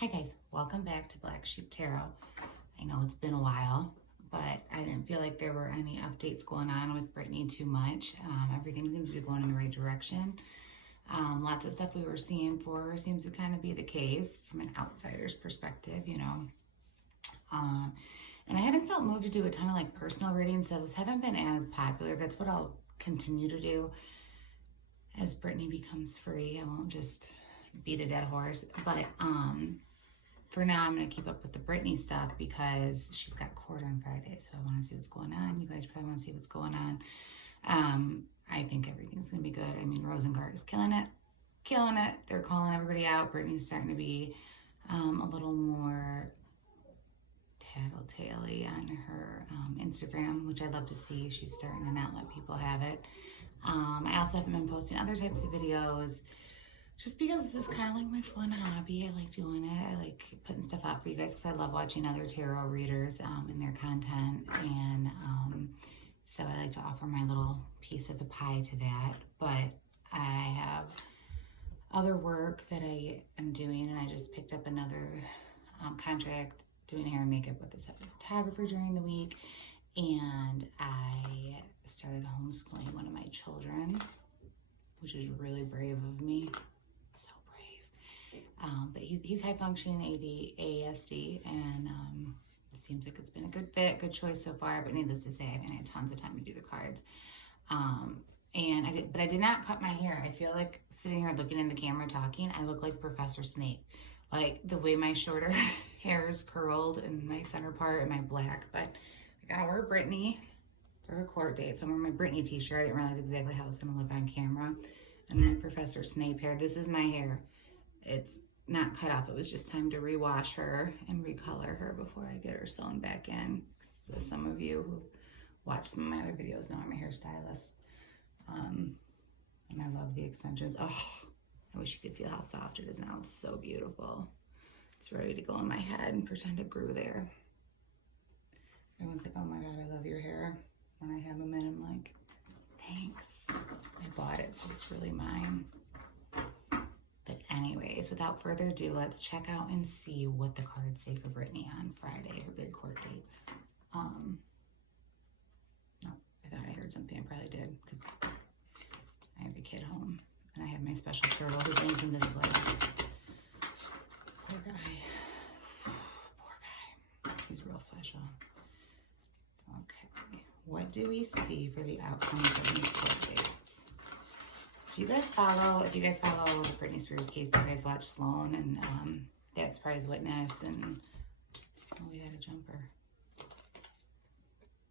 Hi guys, welcome back to Black Sheep Tarot. I know it's been a while, but I didn't feel like there were any updates going on with Britney too much. Everything seems to be going in the right direction. Lots of stuff we were seeing for her seems to kind of be the case from an outsider's perspective, you know. And I haven't felt moved to do a ton of like personal readings. Those haven't been as popular. That's what I'll continue to do as Britney becomes free. I won't just beat a dead horse, but for now, I'm going to keep up with the Britney stuff because she's got court on Friday, so I want to see what's going on. You guys probably want to see what's going on. I think everything's going to be good. I mean, Rosengart is killing it. They're calling everybody out. Britney's starting to be a little more tattletale-y on her Instagram, which I love to see. She's starting to not let people have it. I also haven't been posting other types of videos just because this is kind of like my fun hobby. I like doing it. I like putting stuff out for you guys because I love watching other tarot readers and their content. And so I like to offer my little piece of the pie to that. But I have other work that I am doing, and I just picked up another contract doing hair and makeup with a photographer during the week. And I started homeschooling one of my children, which is really brave of me. So brave. But he's high functioning ASD, and it seems like it's been a good fit, good choice so far. But needless to say, I haven't had tons of time to do the cards. And I did not cut my hair. I feel like sitting here looking in the camera talking, I look like Professor Snape. Like the way my shorter hair is curled and my center part and my black. But I gotta wear Britney for her court date. So I'm wearing my Britney t-shirt. I didn't realize exactly how it was gonna look on camera. And my Professor Snape hair. This is my hair. It's not cut off. It was just time to rewash her and recolor her before I get her sewn back in. As some of you who watch some of my other videos know I'm a hairstylist. And I love the extensions. Oh, I wish you could feel how soft it is now. It's so beautiful. It's ready to go in my head and pretend it grew there. Everyone's like, oh my God, I love your hair. When I have them in, I'm like, thanks. I bought it, so it's really mine. But anyways, without further ado, let's check out and see what the cards say for Britney on Friday, her big court date. No, I thought I heard something. I probably did, because I have a kid home, and I have my special turtle who brings him to the place. Poor guy. He's real special. Okay, what do we see for the outcome of these court dates? Do you guys follow, if you guys follow the Britney Spears case, do you guys watch Sloan and that surprise witness? And oh, we had a jumper.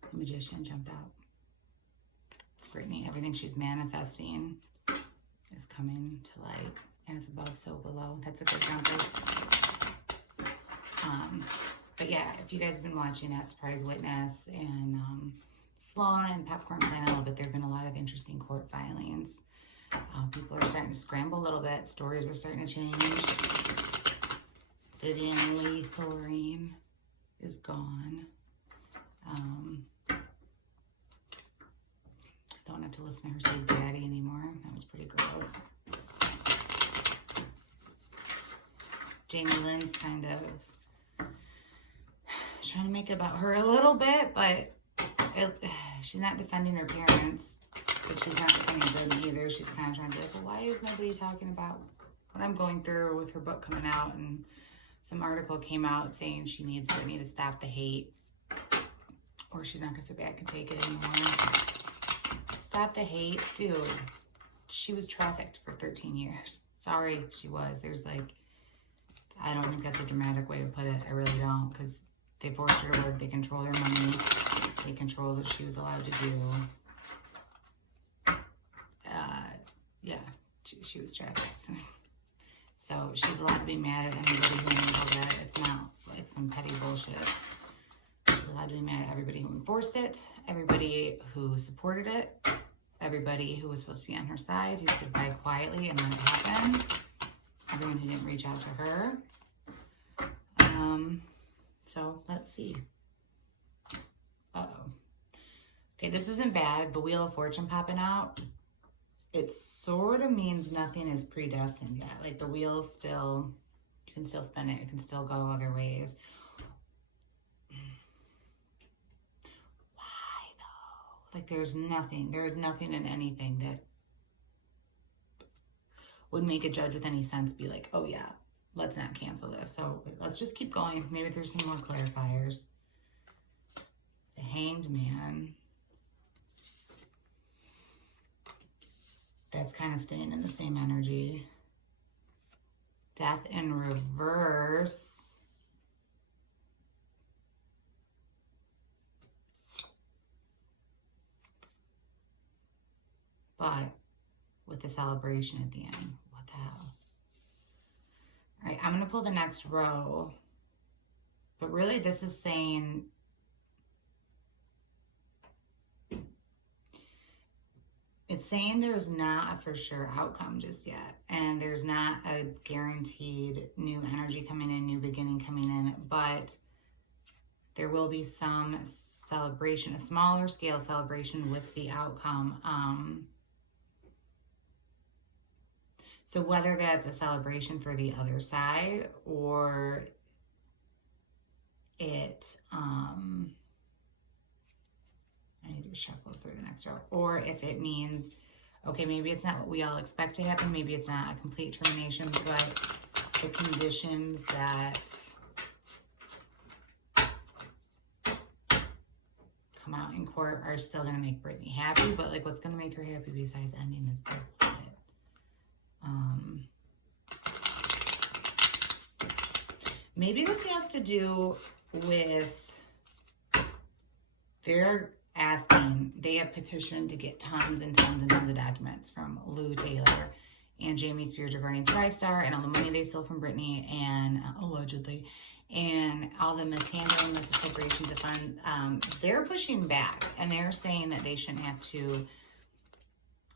The magician jumped out. Britney, everything she's manifesting is coming to light. As above, so below. That's a good jumper. But yeah, if you guys have been watching that surprise witness and Sloan and Popcorn Planet a little bit, there have been a lot of interesting court filings. People are starting to scramble a little bit. Stories are starting to change. Vivian Lee Thoreen is gone. Don't have to listen to her say daddy anymore. That was pretty gross. Jamie Lynn's kind of trying to make it about her a little bit, but she's not defending her parents, but she's not defending them either. She's kind of trying to be like, well, why is nobody talking about what I'm going through with her book coming out? And some article came out saying she needs Britney to stop the hate, or she's not going to sit back and take it anymore. Stop the hate. Dude, she was trafficked for 13 years. Sorry, she was. There's like, I don't think that's a dramatic way to put it. I really don't, because they forced her to work. They control her money. They control what she was allowed to do. Yeah, she was trafficked. So she's allowed to be mad at anybody who enabled it. It's not like some petty bullshit. She's allowed to be mad at everybody who enforced it, everybody who supported it, everybody who was supposed to be on her side, who stood by quietly and let it happen, everyone who didn't reach out to her. So let's see. Uh-oh. Okay, this isn't bad, but Wheel of Fortune popping out. It sort of means nothing is predestined yet. Like the wheel's still You can still spend it. It can still go other ways. Why though? Like there is nothing in anything that would make a judge with any sense be like, oh yeah, let's not cancel this. So let's just keep going. Maybe there's some more clarifiers. The Hanged Man. That's kind of staying in the same energy. Death in reverse. But with the celebration at the end. What the hell? All right, I'm going to pull the next row. But really, this is saying it's saying there's not a for sure outcome just yet. And there's not a guaranteed new energy coming in, new beginning coming in. But there will be some celebration, a smaller scale celebration with the outcome. So whether that's a celebration for the other side or it, I need to shuffle through the next row, or if it means, okay, maybe it's not what we all expect to happen. Maybe it's not a complete termination, but the conditions that come out in court are still going to make Britney happy. But like, what's going to make her happy besides ending this bullshit? Maybe this has to do with they have petitioned to get tons and tons and tons of documents from Lou Taylor and Jamie Spears regarding TriStar and all the money they stole from Britney and allegedly, and all the mishandling, misappropriations of funds. They're pushing back and they're saying that they shouldn't have to.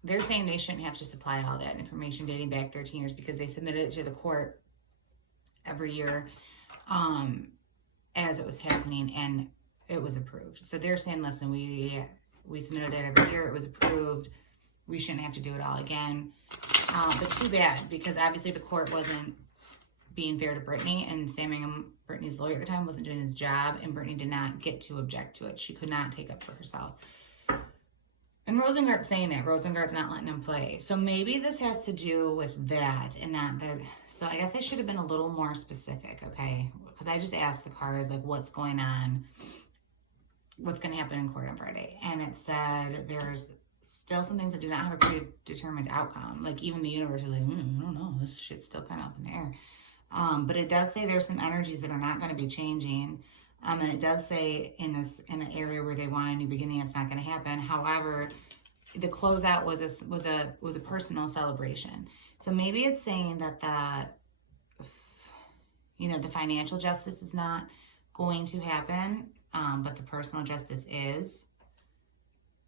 They're saying they shouldn't have to supply all that information dating back 13 years because they submitted it to the court every year as it was happening and it was approved. So they're saying, listen, we submitted it every year. It was approved. We shouldn't have to do it all again. But too bad, because obviously the court wasn't being fair to Britney, and Sam Ingham, Britney's lawyer at the time, wasn't doing his job, and Britney did not get to object to it. She could not take up for herself. And Rosengart's saying that. Rosengart's not letting him play. So maybe this has to do with that and not that. So I guess I should have been a little more specific, okay? Because I just asked the cards, like, what's going on? What's going to happen in court on Friday? And it said there's still some things that do not have a predetermined outcome. Like, even the universe is like, I don't know. This shit's still kind of up in the air. But it does say there's some energies that are not going to be changing. And it does say in an area where they want a new beginning, it's not going to happen. However, the closeout was a personal celebration. So maybe it's saying that the financial justice is not going to happen, but the personal justice is.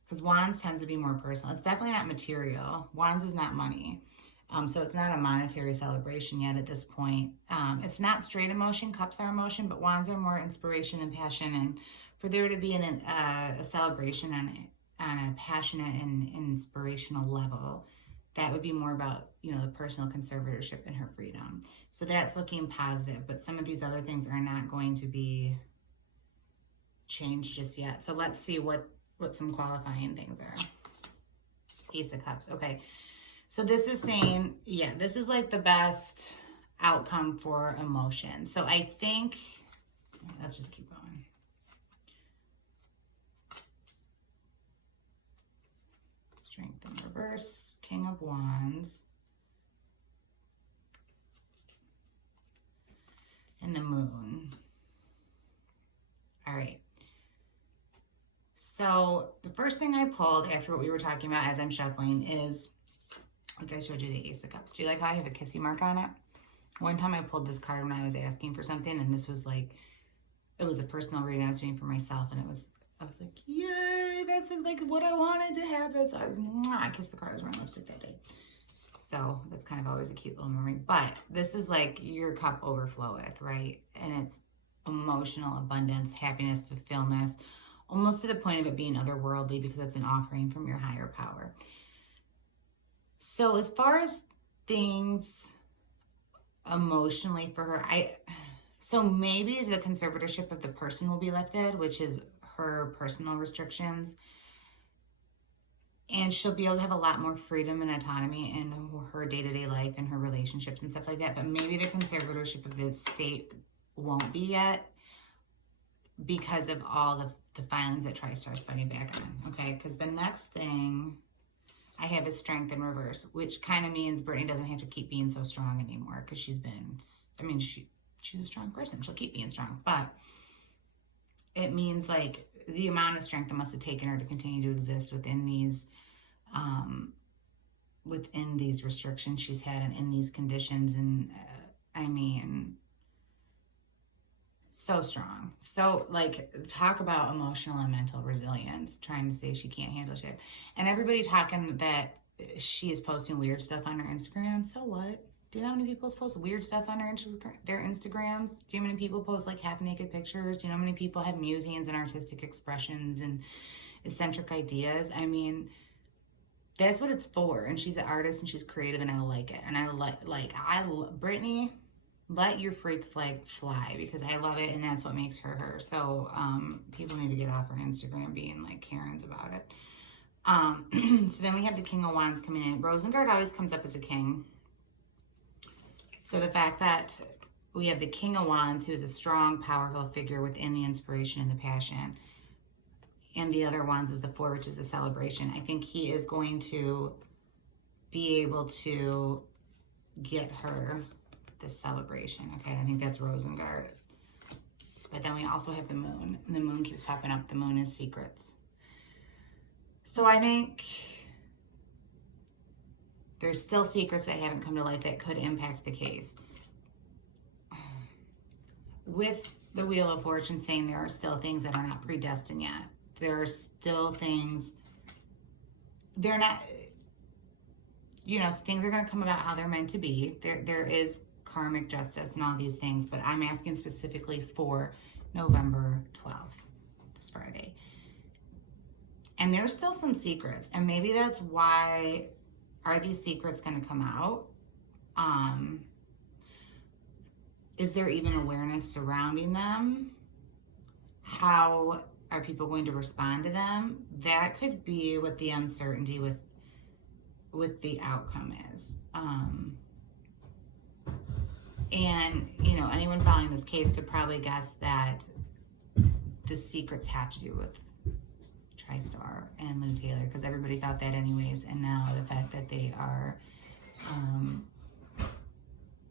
Because Wands tends to be more personal. It's definitely not material. Wands is not money. So it's not a monetary celebration yet at this point. It's not straight emotion. Cups are emotion, but Wands are more inspiration and passion. And for there to be a celebration on a passionate and inspirational level, that would be more about, the personal conservatorship and her freedom. So that's looking positive. But some of these other things are not going to be changed just yet. So let's see what some qualifying things are. Ace of Cups. Okay. So this is saying, this is like the best outcome for emotion. So I think, let's just keep going. Strength in reverse, King of Wands, and the Moon. All right. So the first thing I pulled after what we were talking about as I'm shuffling is, like I showed you the Ace of Cups. Do you like how I have a kissy mark on it? One time I pulled this card when I was asking for something, and this was like, it was a personal reading I was doing for myself, and I was like, yay, that's like what I wanted to happen. So I kissed the card. I was wearing lipstick that day. So that's kind of always a cute little memory. But this is like your cup overfloweth, right? And it's emotional abundance, happiness, fulfillment, almost to the point of it being otherworldly because it's an offering from your higher power. So as far as things emotionally for her. So maybe the conservatorship of the person will be lifted, which is her personal restrictions, and she'll be able to have a lot more freedom and autonomy in her day-to-day life and her relationships and stuff like that. But maybe the conservatorship of the state won't be yet because of all the filings that TriStar's fighting back on. Okay, because the next thing I have is strength in reverse, which kind of means Britney doesn't have to keep being so strong anymore, because she's been, I mean, she's a strong person. She'll keep being strong, but it means like the amount of strength that must have taken her to continue to exist within these restrictions she's had and in these conditions. And I mean, so strong. So, like, talk about emotional and mental resilience, trying to say she can't handle shit. And everybody talking that she is posting weird stuff on her Instagram. So what? Do you know how many people post weird stuff on their Instagrams? Do you know how many people post, like, half-naked pictures? Do you know how many people have musings and artistic expressions and eccentric ideas? I mean, that's what it's for. And she's an artist and she's creative, and I like it. And I Britney, let your freak flag fly, because I love it, and that's what makes her her. So people need to get off her Instagram being like Karens about it. So then we have the King of Wands coming in. Rosengard always comes up as a king. So the fact that we have the King of Wands, who is a strong, powerful figure within the inspiration and the passion, and the other Wands is the Four, which is the celebration. I think he is going to be able to get her this celebration. Okay, I think that's Rosengard. But then we also have the Moon, and the Moon keeps popping up. The Moon is secrets. So I think there's still secrets that haven't come to light that could impact the case. With the Wheel of Fortune saying there are still things that are not predestined yet. There are still things, they're not, things are going to come about how they're meant to be. There is karmic justice and all these things, but I'm asking specifically for November 12th, this Friday. And there's still some secrets, and maybe that's why. Are these secrets going to come out? Is there even awareness surrounding them? How are people going to respond to them? That could be what the uncertainty with the outcome is. And, anyone following this case could probably guess that the secrets have to do with TriStar and Lou Taylor, because everybody thought that anyways. And now the fact that they are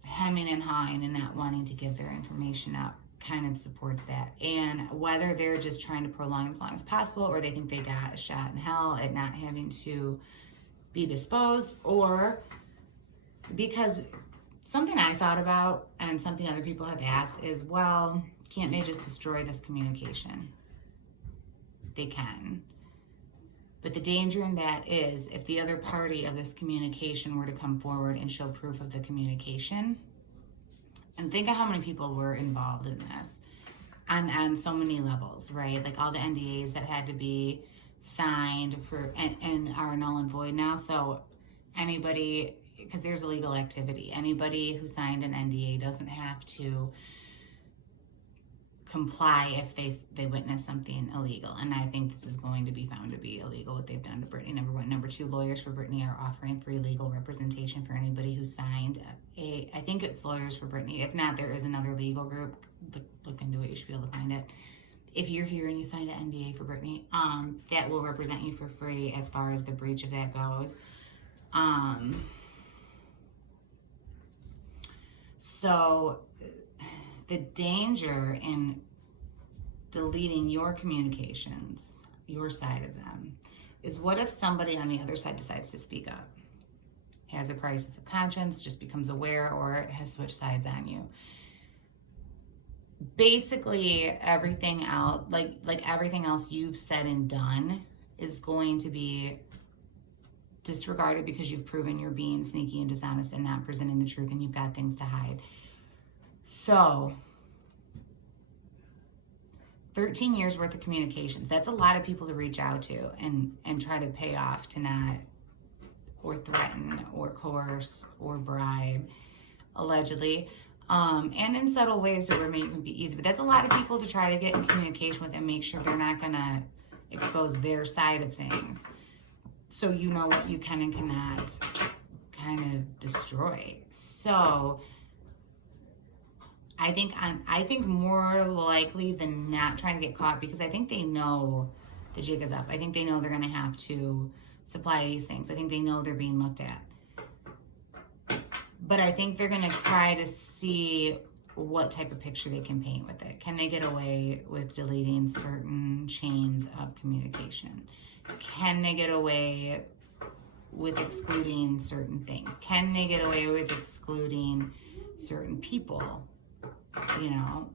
hemming and hawing and not wanting to give their information up kind of supports that. And whether they're just trying to prolong it as long as possible, or they think they got a shot in hell at not having to be disposed, or because something I thought about and something other people have asked is, well, can't they just destroy this communication? They can. But the danger in that is if the other party of this communication were to come forward and show proof of the communication, and think of how many people were involved in this on so many levels, right? Like all the NDAs that had to be signed and are null and void now. So anybody, because there's illegal activity, anybody who signed an NDA doesn't have to comply if they witness something illegal. And I think this is going to be found to be illegal, what they've done to Britney. Number one. Number two, lawyers for Britney are offering free legal representation for anybody who signed I think it's Lawyers for Britney. If not, there is another legal group. Look into it. You should be able to find it. If you're here and you signed an NDA for Britney, that will represent you for free as far as the breach of that goes. So the danger in deleting your communications, your side of them, is what if somebody on the other side decides to speak up, has a crisis of conscience, just becomes aware, or has switched sides on you? Basically, everything else, like everything else you've said and done, is going to be disregarded because you've proven you're being sneaky and dishonest and not presenting the truth, and you've got things to hide. So 13 years worth of communications, that's a lot of people to reach out to and try to pay off to not, or threaten or coerce or bribe. allegedly. And in subtle ways that were maybe can be easy. But that's a lot of people to try to get in communication with and make sure they're not going to expose their side of things. So you know what you can and cannot kind of destroy. So I think more likely than not trying to get caught, because I think they know the jig is up. I think they know they're going to have to supply these things. I think they know they're being looked at. But I think they're going to try to see what type of picture they can paint with it. Can they get away with deleting certain chains of communication? Can they get away with excluding certain things? Can they get away with excluding certain people? You know,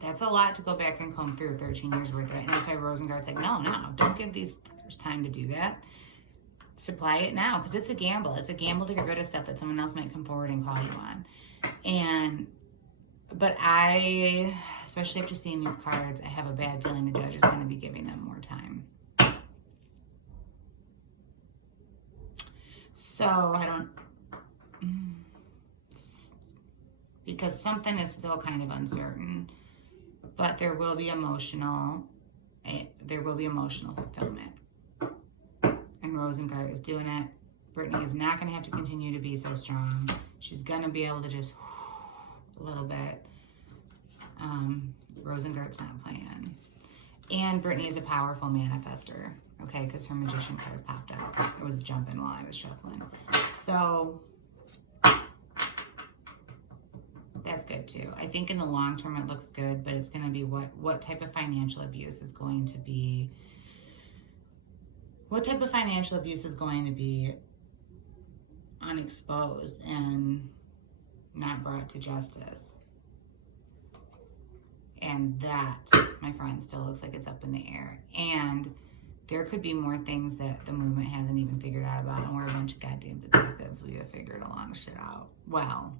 that's a lot to go back and comb through 13 years worth of it. And that's why Rosengard's like, no, don't give these time to do that. Supply it now, because it's a gamble. It's a gamble to get rid of stuff that someone else might come forward and call you on. But I, especially after seeing these cards, I have a bad feeling the judge is going to be giving them more time. So I don't, because something is still kind of uncertain, but there will be emotional fulfillment. And Rosengard is doing it. Britney is not going to have to continue to be so strong. She's going to be able to just a little bit. Rosengard's not playing. And Britney is a powerful manifester, okay, because her magician card popped out. It was jumping while I was shuffling. So that's good too. I think in the long term it looks good, but it's going to be what type of financial abuse is going to be unexposed and not brought to justice. And that, my friend, still looks like it's up in the air. And there could be more things that the movement hasn't even figured out about, and we're a bunch of goddamn detectives. We have figured a lot of shit out. Well,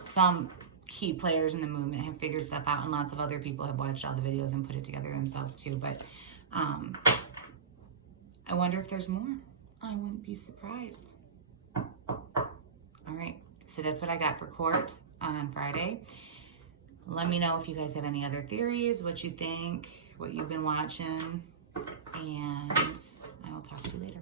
some key players in the movement have figured stuff out, and lots of other people have watched all the videos and put it together themselves too. But I wonder if there's more. I wouldn't be surprised. All right, so that's what I got for court on Friday. Let me know if you guys have any other theories, what you think, what you've been watching, and I will talk to you later.